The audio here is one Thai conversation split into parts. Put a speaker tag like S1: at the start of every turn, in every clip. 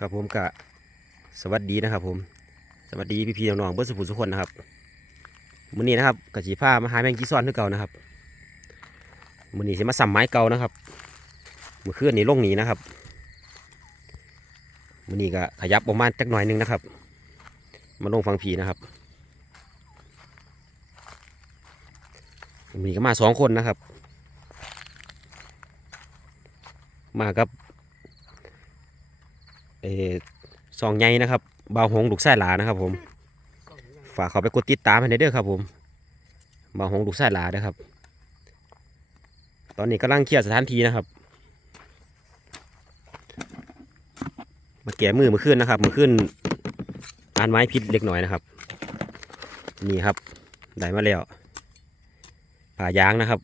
S1: ครับผมกะสวัสดีนะครับ ผมสวัสดีพี่ๆน้องๆเบิร์สุขุมสุขคนนะครับมื้อนี้นะครับกะจีผ้ามาหาแมงกี้ซ้อนคือเก่านะครับมื้อนี้จะมาสัมไม้เก่านะครับมื้อคืนนี้ลงหนีนะครับมื้อนี้ก็ขยับออกมาจักหน่อยหนึงนะครับ มาลงฟังผีนะครับมื้อนี้ก็มาสองคนนะครับ มากับ เอซองใหญ่นะครับบาวหงลูกไส้หลานะครับ ผม ฝากเขาไปกดติดตามให้ในเด้อครับผมบาวหงลูกไส้หลาเด้อครับ ตอนนี้กำลังเคลียร์สถานที่นะครับมาแก่มือมาขึ้นนะครับมาขึ้นอ่านไม้พิษเล็กหน่อยนะครับ นี่ครับได้มาแล้วผ่ายางนะครับ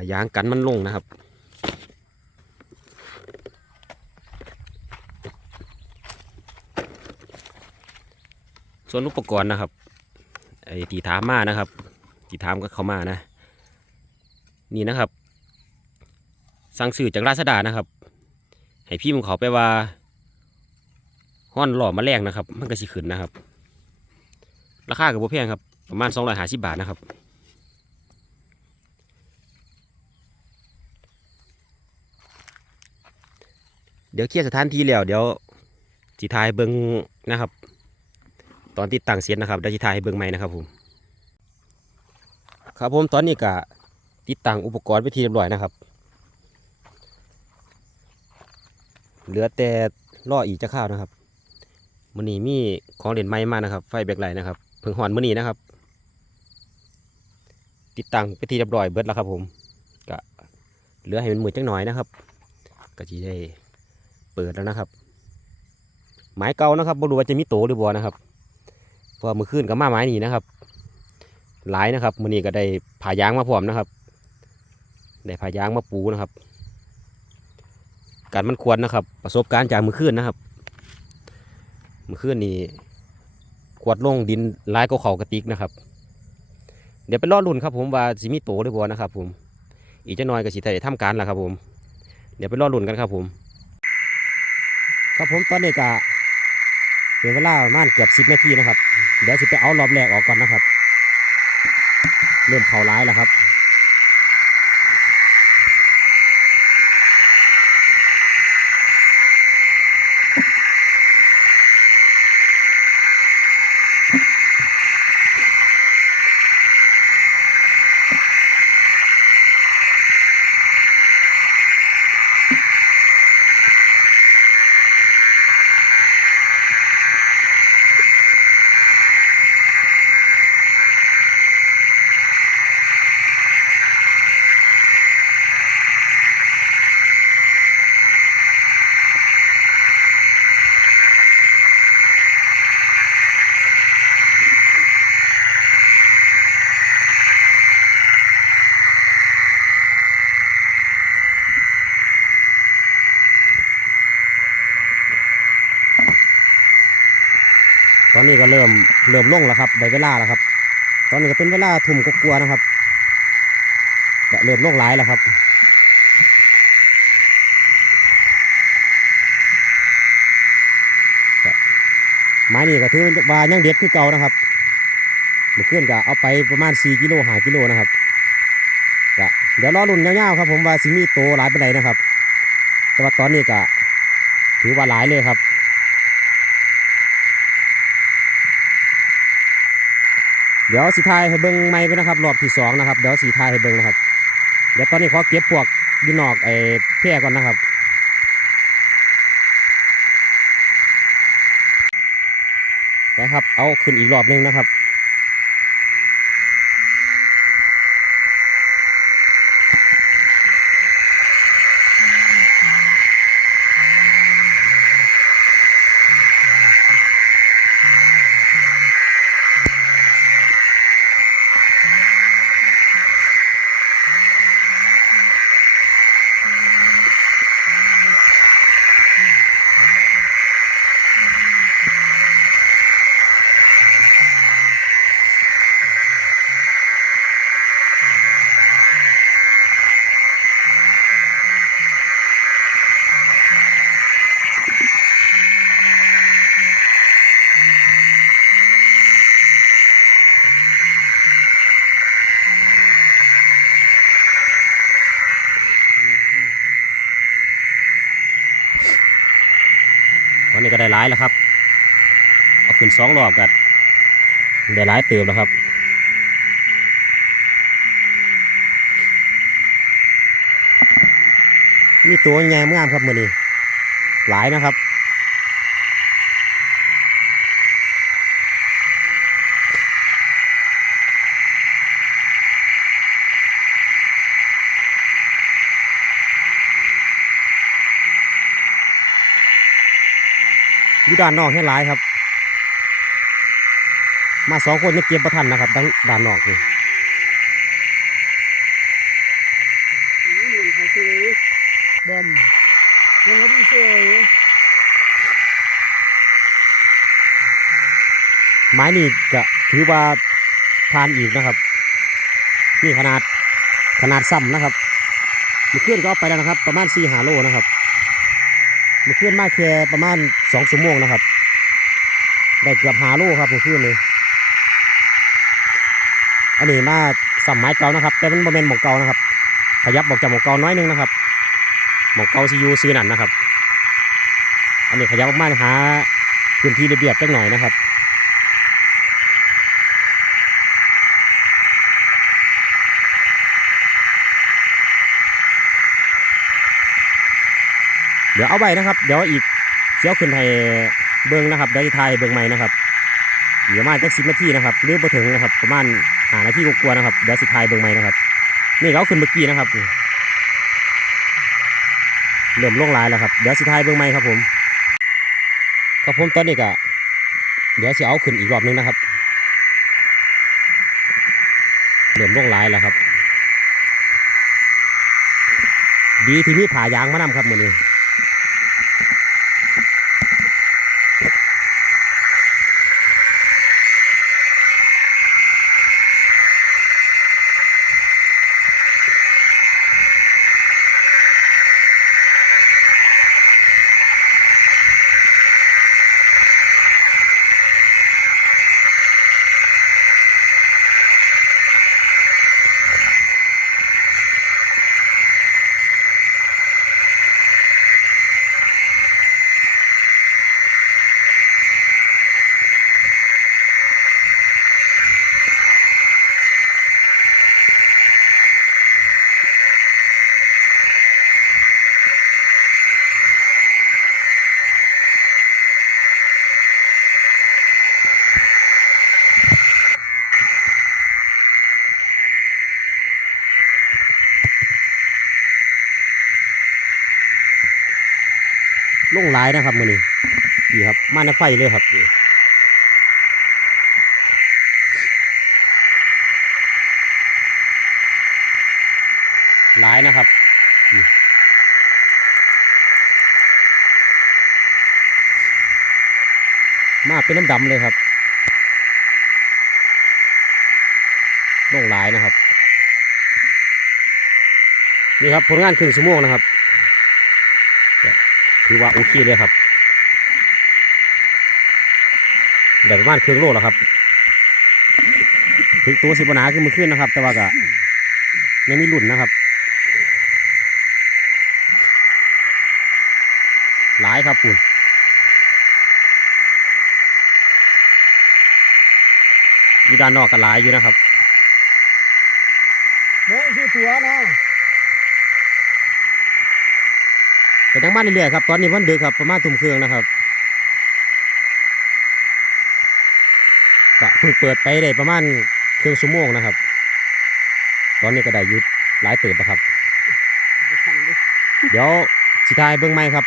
S1: ายางกันมันลงนะครับ ส่วนอุปกรณ์นะครับไอ้ตีถามมานะครับตีถามก็เข้ามานะ นี่นะครับ สั่งซื้อจากราชดานะครับ ให้พี่มึงเขาไปว่าห้อนหล่อมาแรงนะครับ มันก็สิขึ้นนะครับ ราคากับบ่แพงครับ ประมาณ250บาทนะครับ เดี๋ยวเคลียร์สถานที่แล้วเดี๋ยวจีทายเบิงนะครับ ตอนติดตั้งเสร็จนะครับเดี๋ยวจีทายให้เบิงใหม่นะครับผมครับผมตอนนี้ก็ติดตั้งอุปกรณ์ไปทีเรียบร้อยนะครับ เหลือแต่ล่ออีกจะข้าวนะครับมื้อนี้มีของเล่นใหม่มานะครับ ไฟแบกไลท์นะครับเพิ่งหอนมื้อนี้นะครับ ติดตั้งไปทีเรียบร้อยเบิดแล้วครับผมก็เหลือให้มันมืดจังหน่อยนะครับ ก็จีได้ เปิดแล้วนะครับไม้เก่านะครับบ่รู้ว่าจะมีโตหรือบ่นะครับเพราะมือขึ้นกับมาไม้นี้นะครับ หลายนะครับมือนี้ก็ได้ผ่ายางมาพร้อมนะครับ ได้ผ่ายางมาปูนะครับ การมันควรนะครับ ประสบการณ์จากมือขึ้นนะครับ มือขึ้นนี่ขวดลงดินลายก็เขากระติกนะครับ เดี๋ยวไปรอดรุ่นครับ ผมว่าสิมีโตหรือบ่นะครับ ผม อีกจะน้อยก็สิได้ทำการแล้วครับ ผม เดี๋ยวไปรอดรุ่นกันครับผม ครับผมตอนนี้ก็เป็นเวลาประมาณเกือบสิบนาทีนะครับ เดี๋ยวสิไปเอารอบแรกออกก่อนนะครับ เริ่มเข่าร้ายแล้วครับ อนนี้ก็เริ่มเริ่มลงแล้วครับได้เวลาแล้วครับ ตอนนี้ก็เป็นเวลาทุ่มกกลัวนะครับก็เริ่มลงหลายแล้วครับไม้นี่ก็ถือว่ายังเด็ดคือเก่านะครับเมื่อคืนก็เอาไปประมาณ 4 กิโลหากิโลนะครับก็เดี๋ยวรอรุ่นยาวๆครับ ผมว่าสิมีโตหลายปานนะครับ แต่ว่าตอนนี้ก็ถือว่าหลายเลยครับ เดี๋ยวสีทายให้เบิ้งไม่ไปนะครับรอบที่สองนะครับเดี๋ยวสีทายให้เบิ้งนะครับ เดี๋ยวตอนนี้ขอเก็บพวกอยูนอกไอ้แพร่ก่อนนะครับ นะครับ เอาขึ้นอีกรอบหนึงนะครับายแล้วครับ เอาขึ้นสองรอบกันได้หลายเติมแล้วครับมีตัวใหญ่งามครับมือนี้หลายนะครับ อยู่ด้านนอกให้ร้ายครับ มาสองคนยังเก็บประทันนะครับด้านด้านนอกนี่
S2: นี่เหนเขาซื้อบอมเงินเขาพี่ซื้อ
S1: ไม้นี่ก็ถือว่าทานอีกนะครับ นี่ขนาดขนาดซ้ำนะครับมือเคลื่อนก็เอาไปแล้วนะครับ ประมาณสี่หาโลนะครับ มือเคลื่อนมาแค่ประมาณสองชั่วโมงนะครับ ได้เกือบหาโลครับมือเคลื่อนเลยอันนี้มาซ้ำไม้เก่านะครับ แต่มันโมเมนหมองเก่านะครับ ขยับบอกจากหมองเก่าน้อยหนึงนะครับหมองเก่าซียูซื้อนั่นนะครับ อันนี้ขยับออกมาหาพื้นที่ระเบียบจักหน่อยนะครับ เดี๋ยวเอาไว้นะครับ เดี๋ยวอีกเสียวขึ้นให้เบิ้งนะครับเดี๋ยวจะถ่ายเบิ้งใหม่นะครับเดี๋ยวมาจักสิบนาทีนะครับหรือบ่ถึงนะครับ ประมาณหานาทีกว่าๆนะครับเดี๋ยวสิถ่ายเบิ้งใหม่นะครับ นี่เขาขึ้นเมื่อกี้นะครับเริ่มล่วงลายแล้วครับเดี๋ยวสิถ่ายเบิ้งใหม่ครับผมครับผมตอนนี้ก็เดี๋ยวสิเอาขึ้นอีกรอบนึงนะครับเริ่มล่วงลายแล้วครับ ดีที่มีผ่ายางมานำครับมือนี้ ลงหลายนะครับมือนี้ดีครับมาในไฟเลยครับหลายนะครับมาเป็นน้ำดำเลยครับลงหลายนะครับ นี่ครับผลงานครึ่งชั่วโมงนะครับ ถือว่าโอเคเลยครับได้ประมาณครึ่องโลแล้วครับถึงตัวสิบปัญหาขึ้นมาขึ้นนะครับ แต่ว่าก็ยังมีหลุ่นนะครับ หลายครับคุณอยู่ด้านนอกก็หลายอยู่นะครับ
S2: แม่ซื้อตัวนะ
S1: ก็ยังมาเรื่อยๆครับตอนนี้วันดึกครับประมาณทุ่มครึ่งนะครับก็เพิ่งเปิดไปได้ประมาณครึ่งชั่วโมงนะครับ ตอนนี้ก็ได้ยุดหลายเติบแล้วครับ
S2: เดี๋
S1: ยวสิทายเบิ้องไม้ครับ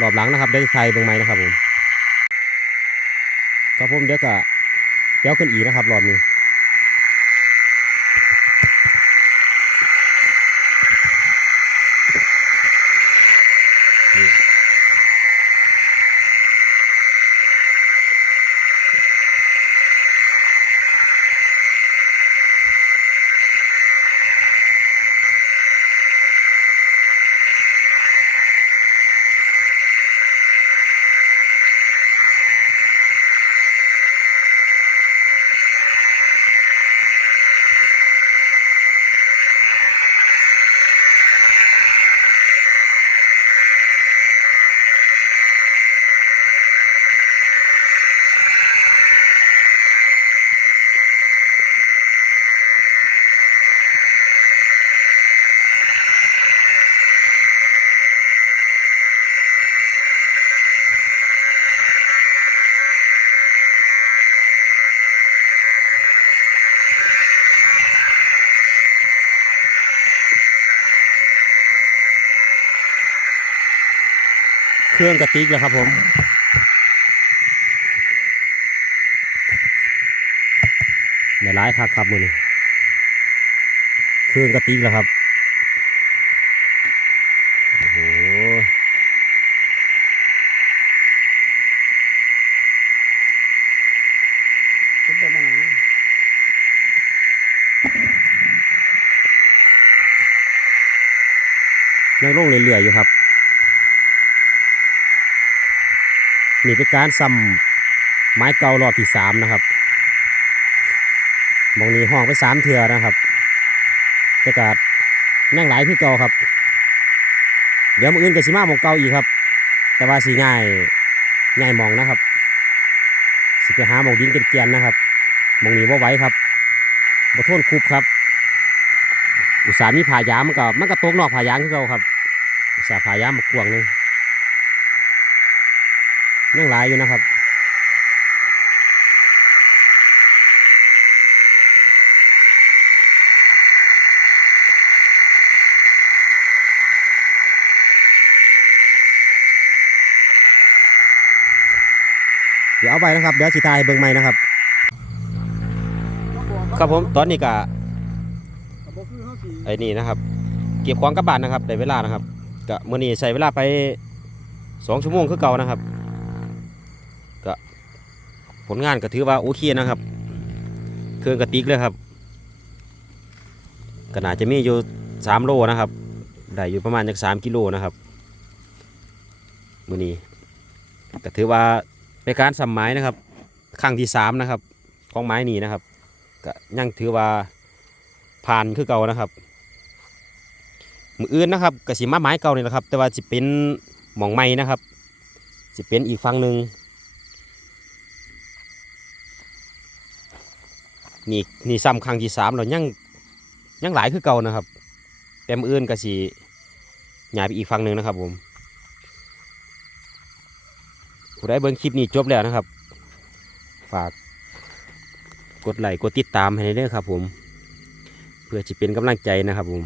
S1: รอบหลังนะครับเดี๋ยวสิทายเบิ้องไม้นะครับผมครับผมเดี๋ยวก็เดี๋ยวขึ้นอีนะครับรอบนี้ Yeah. เครื่องกระติกแล้วครับผมในร้ายครับครับมือนี้เครื่องกระติกแล้วครับโอ้โห
S2: เก็บใบไม้นะ
S1: ยังลงเรื่อยๆอยู่ครับ นี่เป็นการซ้ำไม้เก่ารอบที่สามนะครับมองนี้ห้องไปสามเถื่อนะครับแต่กาดยังหลายคือเก่าครับ เดี๋ยวมืออื่นก็สิมามองเก่าอีกครับ แต่ว่าสีง่ายง่ายมองนะครับ สิไปหามองดินเกลียนนะครับมองนี้ว่าไหว้ครับบ่ทนคุบครับ อุตสาห์มีผายางมันก็มันก็ตกนอกผายางคือเก่าครับ อุตสาหผายางมากวงหนึง ยังหลายอยู่นะครับเดี๋ยวเอาไปนะครับ เดี๋ยวสิทายเบิ่งใหม่นะครับ ครับผมตอนนี้ก็
S2: ก็บ่คือเฮาสิ
S1: ไอ้นี่นะครับ เก็บของกลับบ้านนะครับได้เวลานะครับก็มื้อนี้ใช้เวลาไปสองชั่วโมงคือเก่านะครับ ลงานก็ถือว่าโอเคนะครับ เครื่องกระติกเลยครับก็น่าจะมีอยู่สามโลนะครับ ได้อยู่ประมาณจากสามกิโลนะครับมือนี้ก็ถือว่าเป็นการสัมไม้นะครับครั้งที่สามนะครับ ของไม้นี้นะครับก็ยังถือว่าผ่านคือเก่านะครับมืออื่นนะครับกระสิมาไม้เก่านี่แหละครับ แต่ว่าจะเป็นหมองไม้นะครับจะเป็นอีกฝั่งหนึ่ง นี่นี่ซ้ำครั้งที่สามเรายังยังหลายคือเก่านะครับเต็มอื่นกสิย้ายไปอีกฝั่งหนึ่งนะครับผมผู้ใดเบิ้งคลิปนี้จบแล้วนะครับ ฝากกดไลค์กดติดตามให้ได้เด้อครับผม เพื่อจะเป็นกำลังใจนะครับผม